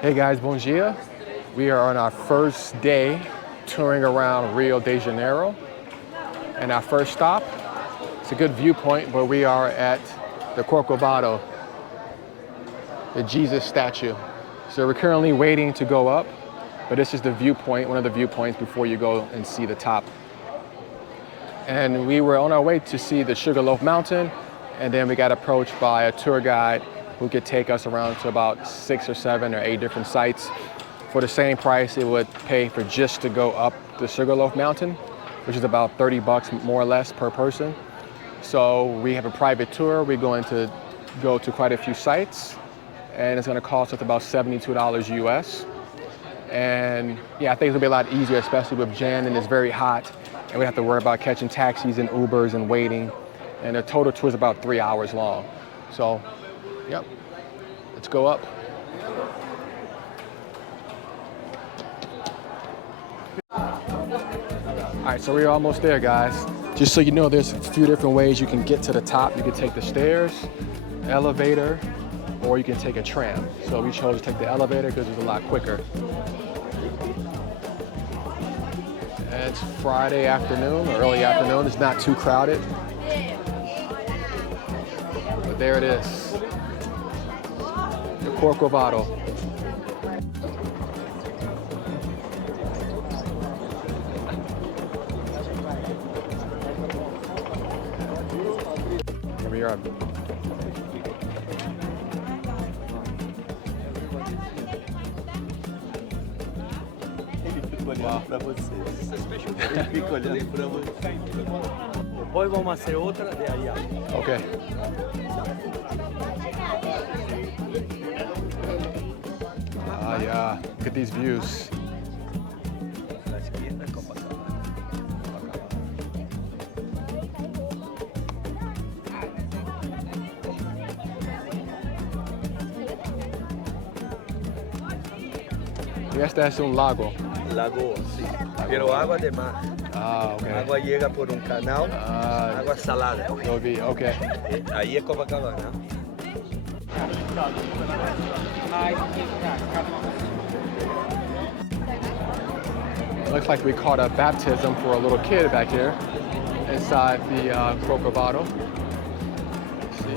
Hey guys, bom dia. We are on our first day touring around Rio de Janeiro. And our first stop, it's a good viewpoint, but we are at the Corcovado, the Jesus statue. So we're currently waiting to go up, but this is the viewpoint, one of the viewpoints before you go and see the top. And we were on our way to see the Sugarloaf Mountain, and then we got approached by a tour guide who could take us around to about 6 or 7 or 8 different sites. For the same price it would pay for just to go up the Sugarloaf Mountain, which is about 30 bucks more or less per person. So we have a private tour. We're going to go to quite a few sites, and it's gonna cost us about $72 US. And yeah, I think it'll be a lot easier, especially with Jan, and it's very hot, and we have to worry about catching taxis and Ubers and waiting. And the total tour is about 3 hours long. So, yep, let's go up. All right, so we're almost there, guys. Just so you know, there's a few different ways you can get to the top. You can take the stairs, elevator, or you can take a tram. So we chose to take the elevator because it's a lot quicker. And it's Friday afternoon, or early afternoon. It's not too crowded. But there it is, the Corcovado. Here we are. Wow. Para você. Ele fica olhando para você. Depois vamos fazer outra de aí. Okay. Ah, yeah. Look at these views. Y este es un lago. Lagoa, sí. Pero agua de mar. Ah, okay. Agua llega por un canal. Agua salada. Lo vi, okay. Ahí es Copacabana. Looks like we caught a baptism for a little kid back here inside the Corcovado. Let's see.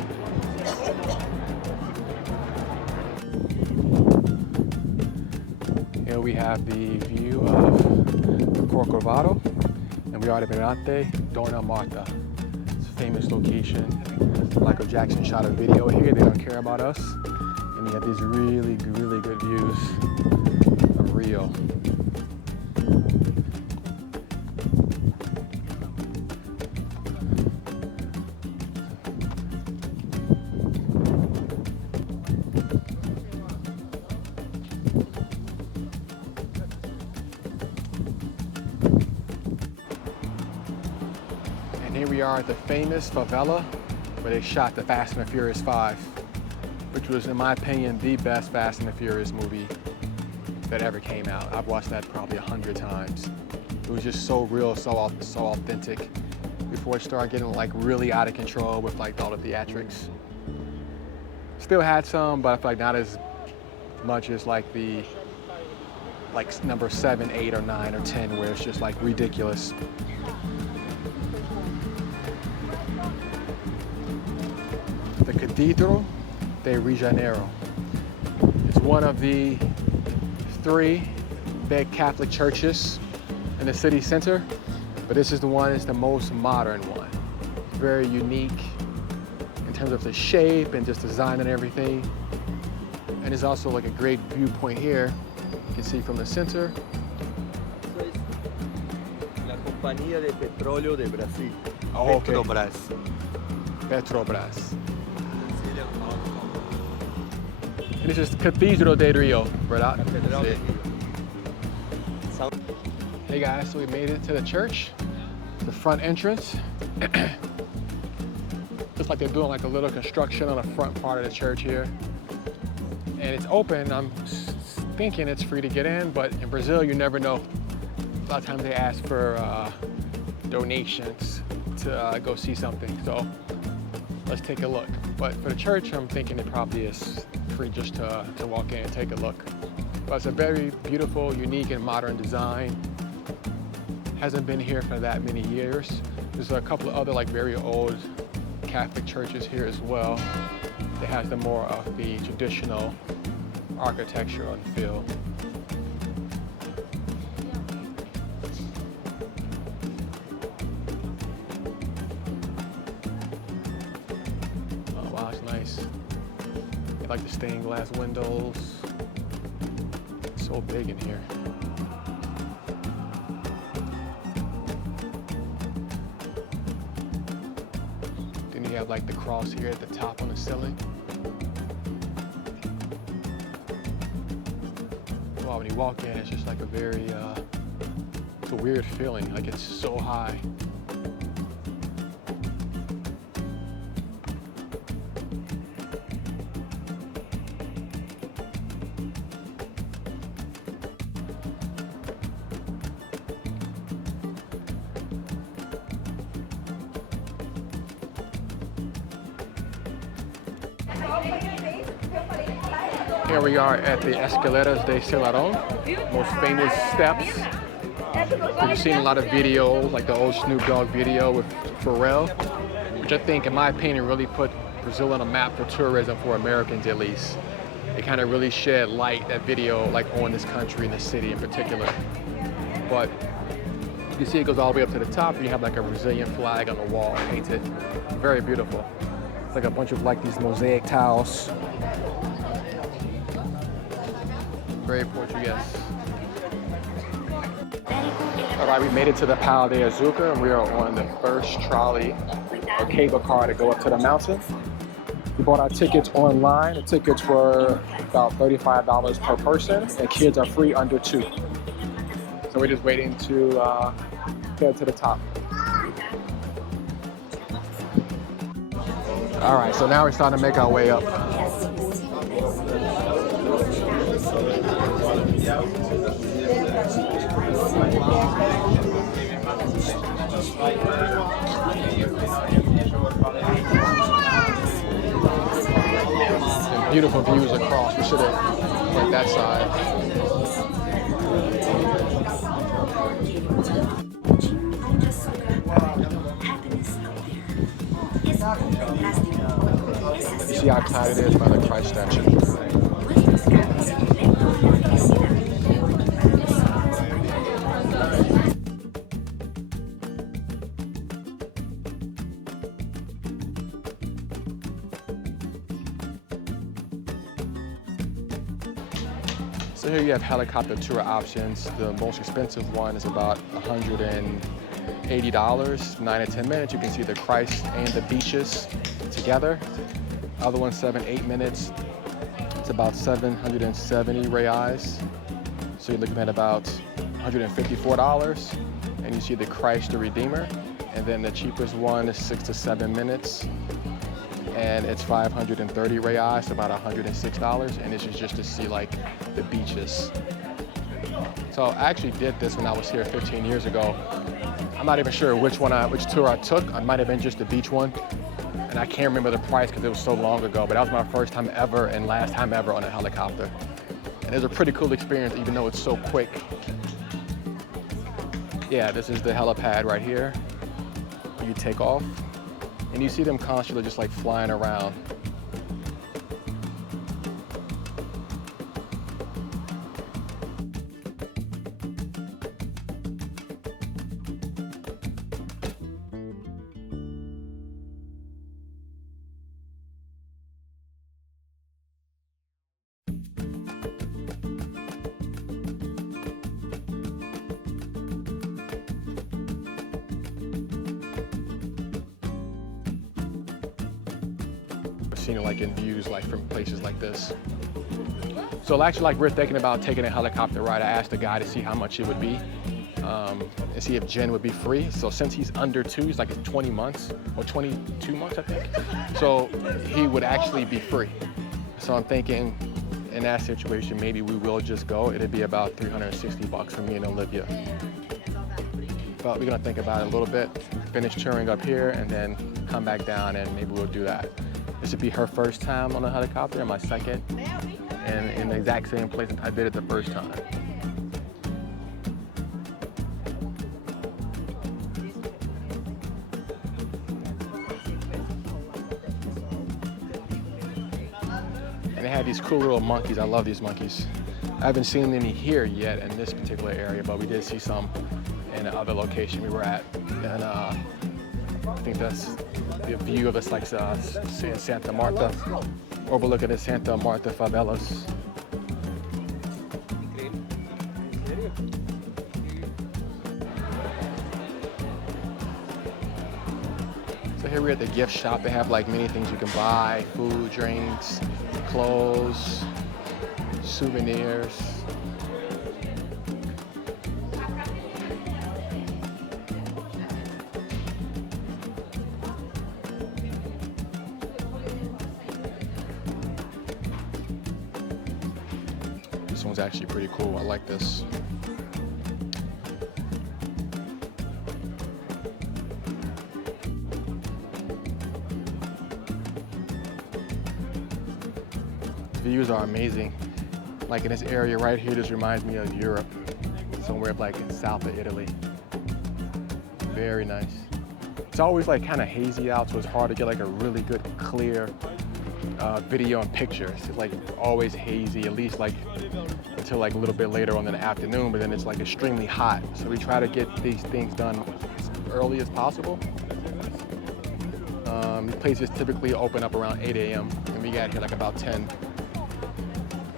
Here we have the view of Corcovado, and we are at Mirante Dona Marta. It's a famous location. Michael Jackson shot a video here. They don't care about us. And you have these really, really good views of Rio. And here we are at the famous favela where they shot the Fast and the Furious 5, which was, in my opinion, the best Fast and the Furious movie that ever came out. I've watched that probably 100 times. It was just so real, so authentic, before it started getting like really out of control with like all the theatrics. Still had some, but I feel like not as much as like the number 7, 8, or 9, or 10, where it's just like ridiculous. The Cathedral de Rio de Janeiro. It's one of the 3 big Catholic churches in the city center, but this is the one that's the most modern one. It's very unique in terms of the shape and just design and everything. And it's also like a great viewpoint here. You can see from the center. La Compañía de Petróleo de Brasil. Oh, okay. Petrobras. Petrobras. And this is Cathedral de Rio, ¿verdad? Catedral de Sí. Hey guys, so we made it to the church, the front entrance. Looks like they're doing like a little construction on the front part of the church here. And it's open. I'm thinking it's free to get in, but in Brazil, you never know. A lot of times they ask for donations to go see something. So let's take a look. But for the church, I'm thinking it probably is free. free just to walk in and take a look. But it's a very beautiful, unique, and modern design. Hasn't been here for that many years. There's a couple of other like very old Catholic churches here as well. That has the more of the traditional architecture and feel. Oh wow, it's nice. I like the stained glass windows. It's so big in here. Then you have like the cross here at the top on the ceiling. Wow, when you walk in, it's just like a very, it's a weird feeling, like it's so high. Here we are at the Escaleras de Celarón, most famous steps. You've seen a lot of videos, like the old Snoop Dogg video with Pharrell, which I think, in my opinion, really put Brazil on a map for tourism for Americans at least. It kind of really shed light, that video, like on this country and the city in particular. But you can see it goes all the way up to the top, and you have like a Brazilian flag on the wall painted. Very beautiful. It's like a bunch of like these mosaic tiles. Very Portuguese. All right, we made it to the Pau de Açúcar, and we are on the first trolley or cable car to go up to the mountain. We bought our tickets online. The tickets were about $35 per person, and kids are free under 2. So we're just waiting to head to the top. All right, so now we're starting to make our way up. And beautiful views across. We should have went that side. You see how tight it is by the Christ statue. So here you have helicopter tour options. The most expensive one is about $180, 9 to 10 minutes. You can see the Christ and the beaches together. Other one, 7-8 minutes. It's about 770 reais. So you're looking at about $154. And you see the Christ the Redeemer. And then the cheapest one is 6 to 7 minutes. And it's 530 reais, about $106. And this is just to see like the beaches. So I actually did this when I was here 15 years ago. I'm not even sure which tour I took. I might have been just the beach one. And I can't remember the price because it was so long ago, but that was my first time ever and last time ever on a helicopter. And it was a pretty cool experience, even though it's so quick. Yeah, this is the helipad right here. You take off, and you see them constantly just like flying around. Seen it like in views like from places like this. So actually, like, we're thinking about taking a helicopter ride. I asked the guy to see how much it would be and see if Jen would be free. So since he's under 2, he's like 20 months or 22 months, I think. So he would actually be free. So I'm thinking in that situation, maybe we will just go. It'd be about $360 for me and Olivia. But we're gonna think about it a little bit, finish touring up here and then come back down and maybe we'll do that. It's this would be her first time on a helicopter and my second, and in the exact same place I did it the first time. And they had these cool little monkeys. I love these monkeys. I haven't seen any here yet in this particular area, but we did see some in the other location we were at. And I think that's the view of us, like seeing Santa Marta, overlooking the Santa Marta favelas. So here we're at the gift shop. They have like many things you can buy: food, drinks, clothes, souvenirs. This one's actually pretty cool. I like this. The views are amazing. Like in this area right here, this reminds me of Europe. Somewhere like in south of Italy. Very nice. It's always like kind of hazy out, so it's hard to get like a really good, clear video and pictures. It's like always hazy, at least like until like a little bit later on in the afternoon, but then it's like extremely hot. So we try to get these things done as early as possible. These places typically open up around 8 a.m. and we got here like about 10.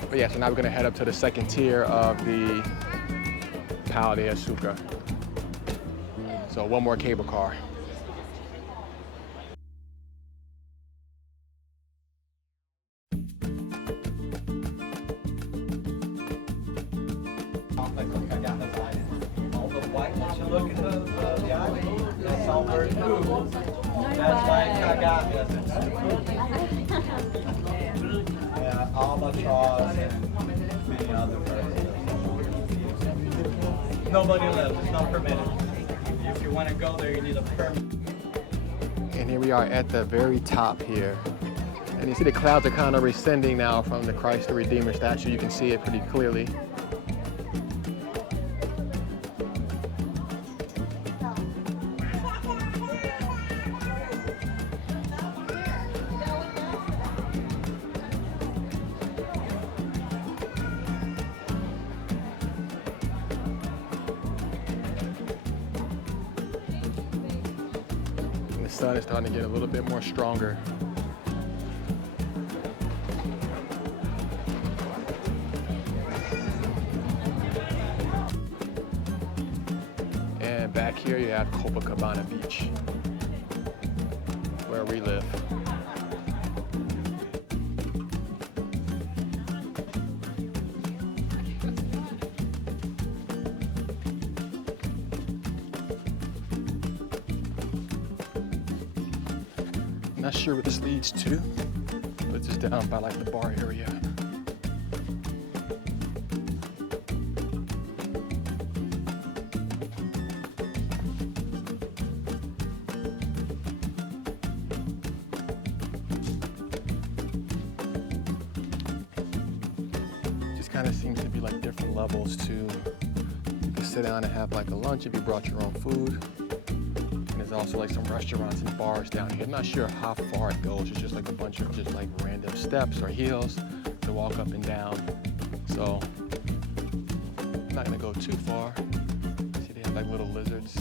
But yeah, so now we're gonna head up to the second tier of the Pau de Açúcar. So one more cable car. That's like cagadas. Yeah, albatross and many other birds. Nobody lives, it's not permitted. If you want to go there, you need a permit. And here we are at the very top here. And you see the clouds are kind of rescinding now from the Christ the Redeemer statue. You can see it pretty clearly. The sun is starting to get a little bit more stronger. And back here you have Copacabana Beach, where we live. Not sure what this leads to, but it's just down by like the bar area. Just kind of seems to be like different levels too. You can sit down and have like a lunch if you brought your own food. There's also like some restaurants and bars down here. I'm not sure how far it goes. It's just like a bunch of just like random steps or hills to walk up and down. So I'm not gonna go too far. See, they have like little lizards.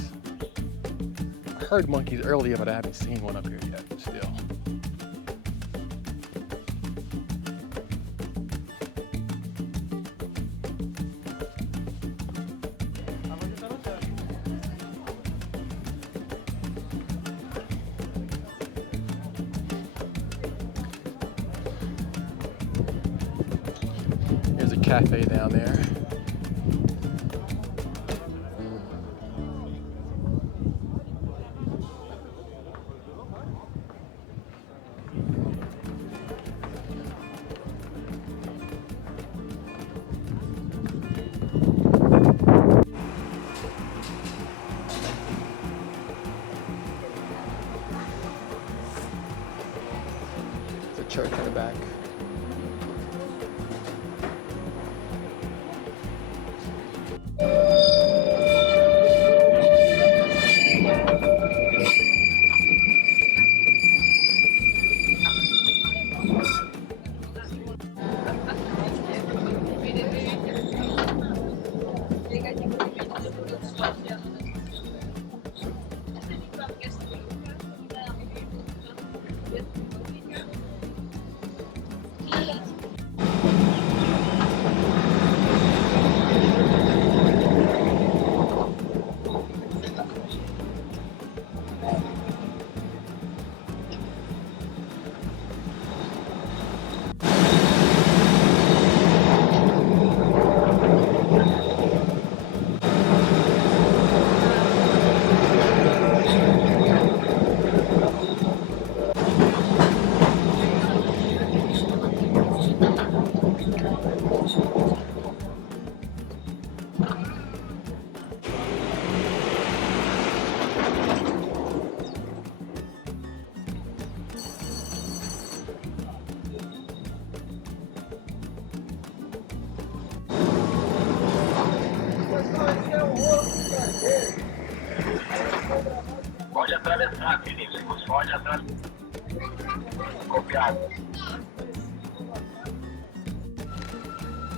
I heard monkeys earlier, but I haven't seen one up here yet still. There's a cafe down there.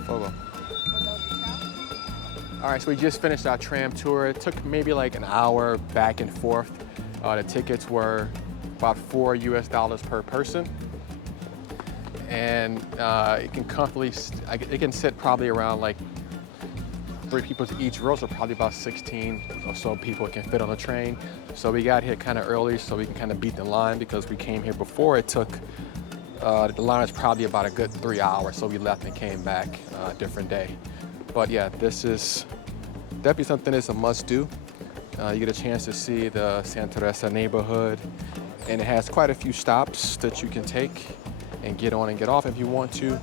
Photo. All right, so we just finished our tram tour. It took maybe like an hour back and forth. The tickets were about $4 US per person. And it can comfortably, it can sit probably around like 3 people to each row, so probably about 16 or so people can fit on the train. So we got here kind of early so we can kind of beat the line, because we came here before. It took, the line was probably about a good 3 hours, so we left and came back a different day. But yeah, this is definitely something that's a must do. You get a chance to see the Santa Teresa neighborhood, and it has quite a few stops that you can take and get on and get off if you want to.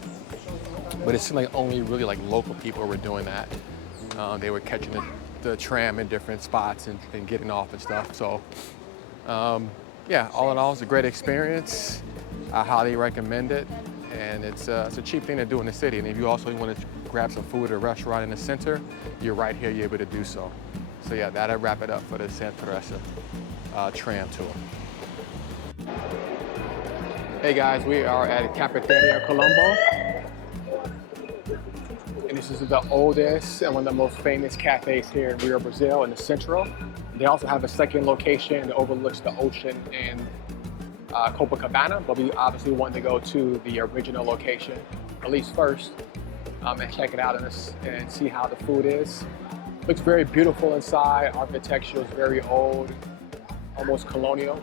But it seemed like only really like local people were doing that. They were catching the tram in different spots and getting off and stuff. So yeah, all in all, it's a great experience. I highly recommend it. And it's a cheap thing to do in the city. And if you also want to grab some food at a restaurant in the center, you're right here, you're able to do so. So yeah, that'll wrap it up for the Santa Teresa tram tour. Hey guys, we are at Cafeteria Colombo. And this is the oldest and one of the most famous cafes here in Rio, Brazil, in the Central. They also have a second location that overlooks the ocean in Copacabana, but we obviously wanted to go to the original location, at least first, and check it out and see how the food is. Looks very beautiful inside. Architecture is very old, almost colonial.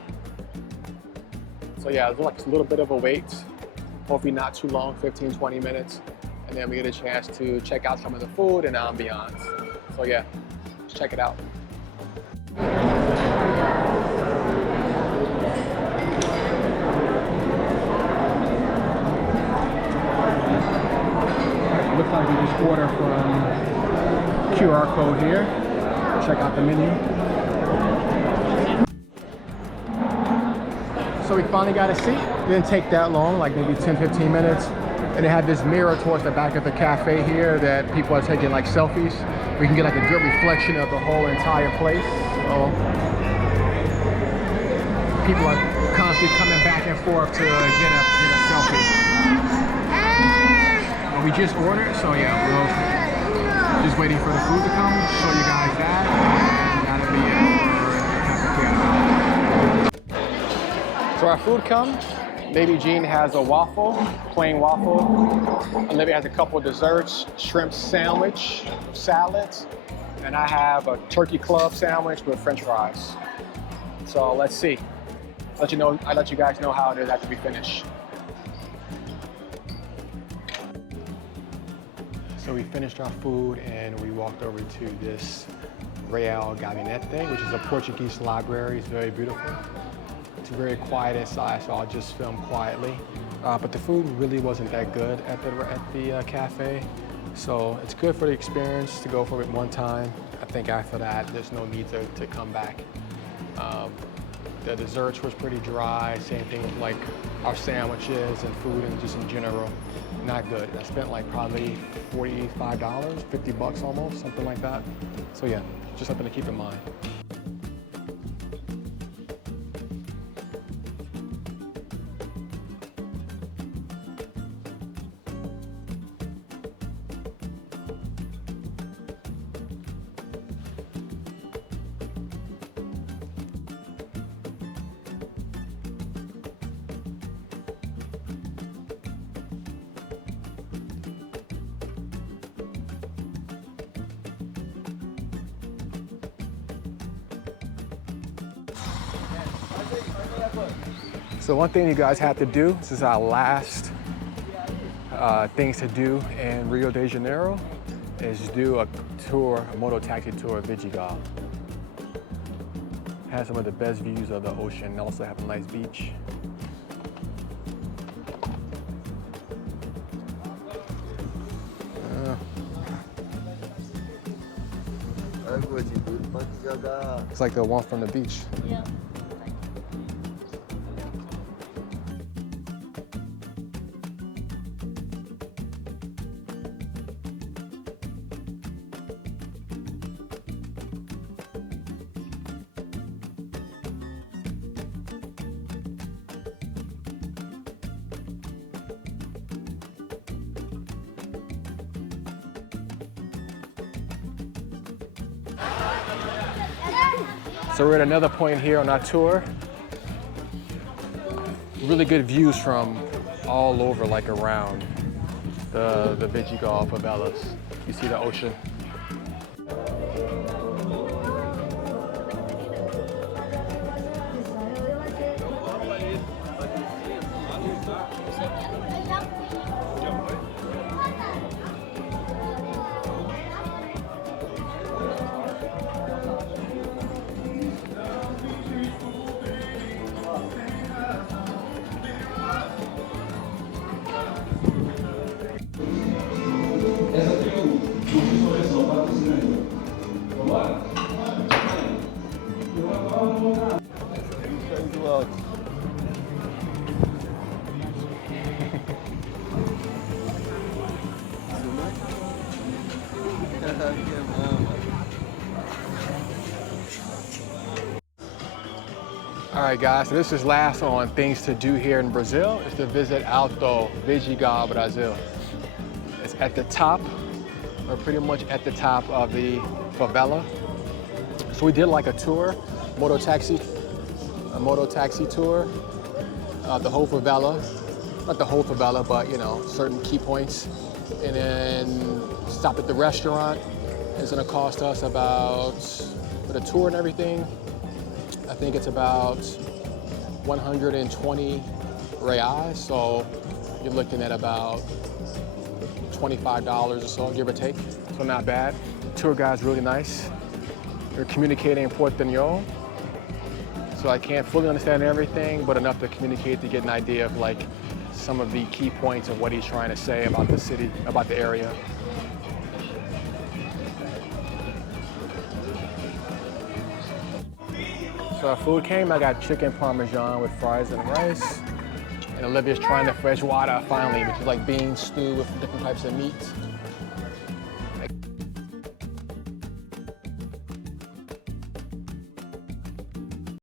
So yeah, it's like a little bit of a wait. Hopefully not too long, 15, 20 minutes. And then we get a chance to check out some of the food and ambiance. So yeah, let's check it out. Looks like we just order from QR code here. Check out the menu. So we finally got a seat. Didn't take that long, like maybe 10, 15 minutes. And they had this mirror towards the back of the cafe here that people are taking like selfies. We can get like a good reflection of the whole entire place. So people are constantly coming back and forth to get a selfie. And we just ordered, so yeah, we'll just waiting for the food to come. Show you guys that. And that'll be it for cafeteria. So our food comes. Baby Jean has a waffle, plain waffle. Olivia has a couple of desserts, shrimp sandwich, salads, and I have a turkey club sandwich with French fries. So let's see. I'll let you guys know how it is after we finish. So we finished our food and we walked over to this Real Gabinete, which is a Portuguese library. It's very beautiful. It's very quiet inside, so I'll just film quietly. But the food really wasn't that good at the cafe. So it's good for the experience to go for it one time. I think after that, there's no need to come back. The desserts was pretty dry. Same thing with like our sandwiches and food and just in general, not good. I spent like probably $45, 50 bucks almost, something like that. So yeah, just something to keep in mind. So one thing you guys have to do, this is our last things to do in Rio de Janeiro, is do a tour, a moto taxi tour of Vidigal. Has some of the best views of the ocean, also have a nice beach. It's like the one from the beach. Yeah. So we're at another point here on our tour. Really good views from all over, like around the Vidigal favelas. You see the ocean. All right, guys, so this is last on things to do here in Brazil, is to visit Alto Vidigal, Brazil. It's at the top, or pretty much at the top of the favela. So we did like a tour, a moto taxi tour, the whole favela. Not the whole favela, but you know, certain key points. And then stopped at the restaurant. It's gonna cost us about, with a tour and everything, I think it's about 120 reais. So you're looking at about $25 or so, give or take. So not bad. Tour guide's really nice. They're communicating in Portuñol. So I can't fully understand everything, but enough to communicate to get an idea of like some of the key points of what he's trying to say about the city, about the area. So our food came. I got chicken parmesan with fries and rice. And Olivia's trying the fresh water finally, which is like bean stew with different types of meat.